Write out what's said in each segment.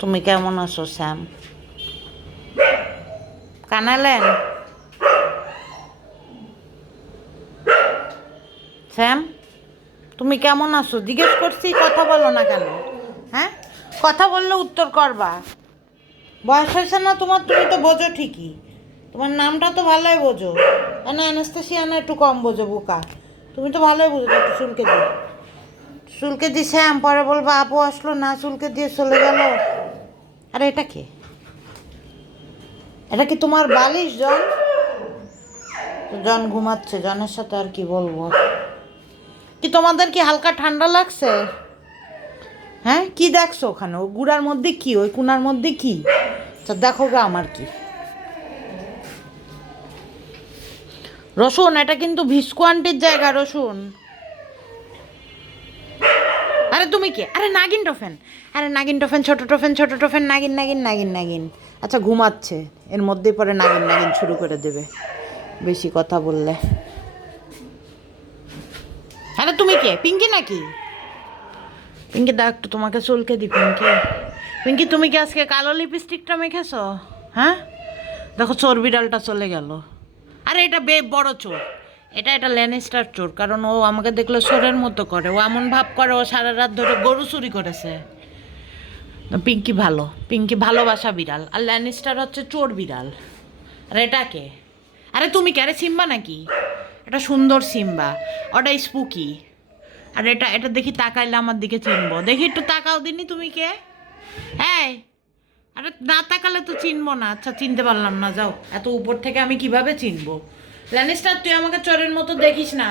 তুমি কেমন আছো শ্যাম? কানালেন শ্যাম, তুমি কেমন আছো জিজ্ঞেস করছি, কথা বলো না কেন? হ্যাঁ, কথা বললে উত্তর করবা। বয়স হয়েছে না তোমার? তুমি তো বোঝো ঠিকই, তোমার নামটা তো ভালোই বোঝো। না অ্যানাস্তাসিয়া না একটু কম বোঝো বোকা। তুমি তো ভালোই বোঝো, একটু চুলকে দিই, চুলকে দিই শ্যাম, পরে বলবা আপু আসলো না চুলকে দিয়ে চলে গেল। আরে এটা কি? এটা কি তোমার বালিশ জন? জন ঘুমাচ্ছে, জনের সাথে আর কি বলবো। কি তোমাদের কি হালকা ঠান্ডা লাগছে? হ্যাঁ, কি দেখছো ওখানে? ওই গুড়ার মধ্যে কি, ওই কোনার মধ্যে কি? আচ্ছা দেখো গা আমার কি। রসুন, এটা কিন্তু ভিস্কো আন্টির জায়গা, রসুন। আরে তুমি কে? আরে নাগিন টোফেন, আরে নাগিন টোফেন, ছোট টোফেন, ছোট টোফেন, নাগিন নাগিন নাগিন নাগিন। আচ্ছা ঘুমাচ্ছে, এর মধ্যেই পরে নাগিন নাগিন শুরু করে দেবে বেশি কথা বললে। আরে তুমি কে? পিঙ্কি নাকি? পিঙ্কি দাও একটু তোমাকে চুলকে দি। পিঙ্কি, পিঙ্কি তুমি কি আজকে কালো লিপস্টিকটা মেখেছো? হ্যাঁ, দেখো চোর বিড়ালটা চলে গেল। আরে এটা বড় চোর, এটা ল্যানিস্টার চোর, কারণ ও আমাকে দেখলে চোরের মতো করে, ও এমন ভাব করে ও সারা রাত ধরে গরু চুরি করেছে। পিঙ্কি ভালো, পিঙ্কি ভালোবাসা বিড়াল, আর ল্যানিস্টার হচ্ছে চোর বিড়াল। আর এটা কে? আরে তুমি কে? আরে সিম্বা নাকি? এটা সুন্দর সিম্বা, ওটা স্পুকি। আর এটা এটা দেখি তাকাইলে আমার দিকে চিনবো, দেখি একটু তাকাও দিনি। তুমি কে? হ্যাঁ, আরে না তাকালে তো চিনবো না। আচ্ছা চিনতে পারলাম না, যাও। এত উপর থেকে আমি কিভাবে চিনবো? ল্যানিস্টার তুই আমাকে চোরের মতো দেখিস না,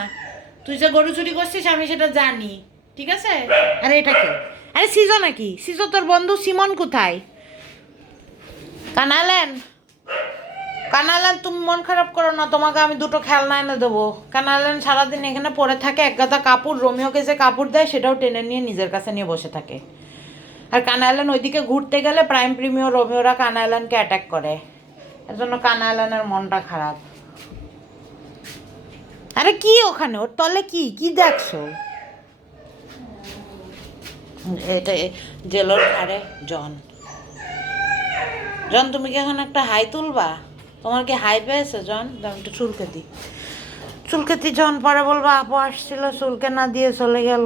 তুই যে গরু চুরি করছিস আমি সেটা জানি, ঠিক আছে? আরে এটা কে? আরে সিজো নাকি? সিজো তোর বন্ধু সিমন কোথায়? কানালেন, কানালেন তুমি মন খারাপ করো না, তোমাকে আমি দুটো খেলনা এনে দেবো। কানালেন সারাদিন এখানে পড়ে থাকে, এক গাদা কাপড়, রোমিওকে যে কাপড় দেয় সেটাও টেনে নিয়ে নিজের কাছে নিয়ে বসে থাকে। আর কানাইল্যান্ড ওইদিকে ঘুরতে গেলে প্রাইম প্রিমিও রোমিওরা কানাইল্যান্ডকে অ্যাটাক করে, এর জন্য কানাইল্যান্ডের মনটা খারাপ। আরে কি ওখানে ওর তলে কি কি দেখছো? এটা জেলোর ঘাড়ে জন। জন তুমি কি এখন একটা হাই তুলবা? তোমার কি হাই পেয়েছে জন? দাও একটু চুলকে দিই, চুলকে দিই জন, পরে বলবা আপু আসছিল চুলকে না দিয়ে চলে গেল।